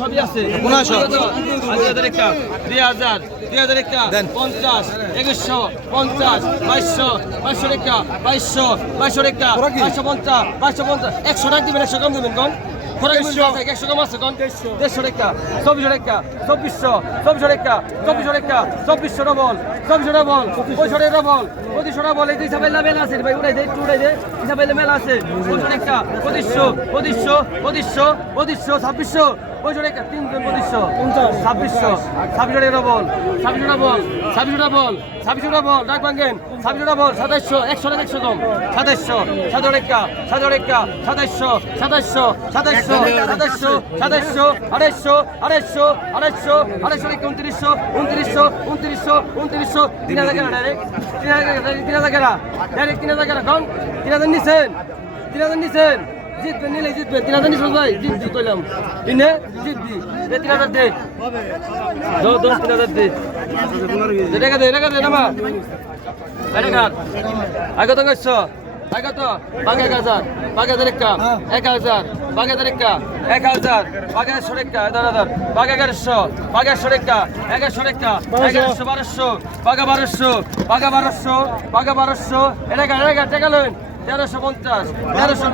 সবই আছে পনেরোশো। কত? দুই হাজার দুই হাজার একটা পঞ্চাশ একুশশো পঞ্চাশ বাইশশো বাইশশো টাকা বাইশশো বাইশশো টাকা ওরা কি? বাইশশো পঞ্চাশ বাইশশো পঞ্চাশ একশো টাকা দিবেন একশো কম দিবেন একশো কম আছে কোন? দেড়শো। টাকা চব্বিশশো টাকা চব্বিশশো চব্বিশশো টাকা চব্বিশশো টাকা চব্বিশশো ডবল চব্বিশশো ডবল পঁয়ষট্টি ডবল পঁচিশশো ডবল এই হিসাবে মেলা আছে ভাই উড়াই দে একটু উড়াই দে হিসাবে মেলা আছে পঁয়ষট্টি টাকা পঁচিশশো পঁচিশশো পঁচিশশো পঁচিশশো ছাব্বিশশো পঁয়ষট্টি টাকা তিনজন পঁচিশশো ছাব্বিশশো। ছাব্বিশশো টাকা ডবল ছাব্বিশশো ডবল ছাব্বিশশো ডবল ছাব্বিশশো ডবল ডাক ভাঙ্গেন ছাব্বিশশো ডবল সাতাইশশো। একশো টাকা একশো কম। সাতাইশশো। সাতশো টাকা। সাতশো টাকা। সাতাইশশো। সাতাইশশো। সাতাইশশো। সাতাইশশো। সাতাইশশো। আড়াইশো আড়াইশো আড়াইশো আড়াইশো টাকা। উনত্রিশশো। উনত্রিশশো। উনত্রিশশো। উনত্রিশশো। তিন হাজার কেনা ডাইরেক্ট তিন হাজার তিন হাজার কেনা ডাইরেক্ট তিন হাজার কেনা কম। তিন হাজার নিছেন। তিন হাজার জিতবেন নিলে জিতবেন তিন হাজার নিছেন ভাই জিতবি কইলাম। কিনে জিতবি তিন হাজার দে। দশ দশ তিন হাজার দে। টাকা দে টাকা দে নামা। আগে তো গেছ আগে তো বাগে এক হাজার। বাগে হাজার একটা। এক হাজার। বাগে হাজার একটা। এক হাজার। বাগে একশো একটা। হাজার হাজার বাগে এগারোশো। বাগে একশো একটা। এগারোশো একটা। এগারোশো। বারোশো। বাগে বারোশো। বাগে বারোশো। বাগে বারোশো। এটা এটা টাকা লইন। তেরোশো পঞ্চাশ তেরোশো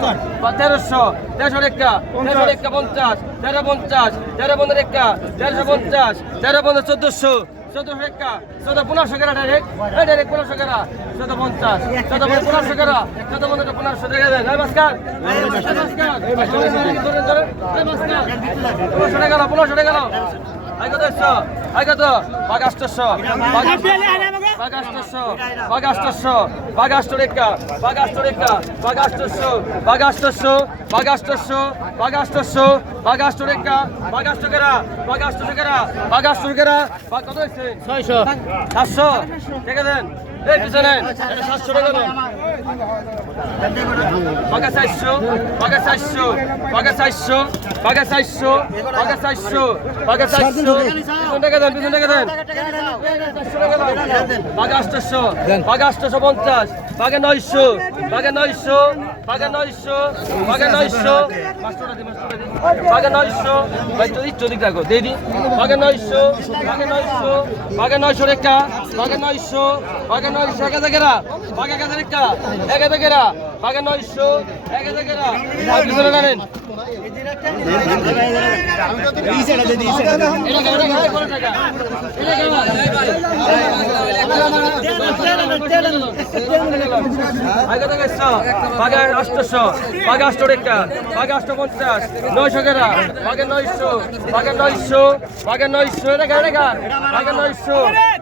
তেরোশো তেরোশো একটা তেরোশো একটা পঞ্চাশ তেরো পঞ্চাশ তেরো পনেরো একটা তেরোশো পঞ্চাশ তেরো পনেরো চোদ্দশো চোদ্দশো একটা চোদ্দ পনেরোশো কেনা ডাইরেক্ট ডাইরেক্ট পনেরোশো কেনা চোদ্দ পঞ্চাশ চোদ্দ পনেরো পনেরোশো কেনা চোদ্দ পনেরো পনেরোশো টাকা দেন? এই মাস্কার পনেরোশো টাকা পনেরোশো টাকা নাও। আই কত একশো আই কত? Bagastosso, Bagastosso, Bagastorica, Bagastorica, Bagastosso, Bagastosso, Bagastosso, Bagastosso, Bagastorica, Bagastogera, Bagastogera, Bagastogera, কত হয়েছে 600 700 দেখে দেন এই পিছনে 700 টাকা দেন বাগা 400 বাগা 400 বাগা 400 পাকা চারশো পাকা চারশো পাকা চারশো। পিছন টাকা দেন, পিছন টাকা দেন। পাকা আটশো পাকা আটশো পঞ্চাশ পাকা নয়শো পাকা নয়শো পাকা নয়শো পাকা নয়শো। পাকা নয়শো, ভাই তো ইচ্ছ দিক রাখো দিদি পাকা নয়শো পাকা নয়শো পাকা নয়শো রেখা পাকা নয়শো পাকা নয়শো, একা দেখেরা পাকা একা দেখেরা একা দেখেরা পাকা নয়শো, একা দেখেরা পিছনে টানেন বাঘে আষ্টশো বাঘে আষ্ট রেখা বাঘে আষ্ট পঞ্চাশ নয়শো গেরা বাঘে নয়শো বাঘে নয়শো বাঘে নয়শো রেখা রেখা বাঘে নয়শো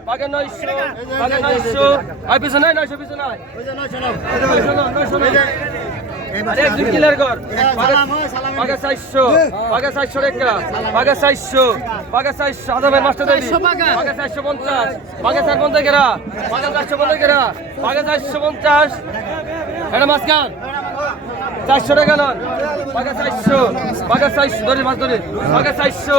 বাঘে নয়শো বাঘে নয়শো আর পিছনে নয়শো পিছনে নয়শো নয়, নয়শো নয়। একজন বাঘে চারশো রেখা বাঘে চারশো বাঘে চারশো। হাজার ভাই মাস্টার দেবী। বাঘে। চারশো পঞ্চাশ বাঘে চার পঞ্চাশ গেরা বাঘে চারশো পঞ্চাশ গেরা বাঘে চারশো পঞ্চাশ। এটা মাছ খান চারশো টাকা নন। বাঘে চারশো বাঘে চারশো ধরে মাছ ধরে বাঘে চারশো।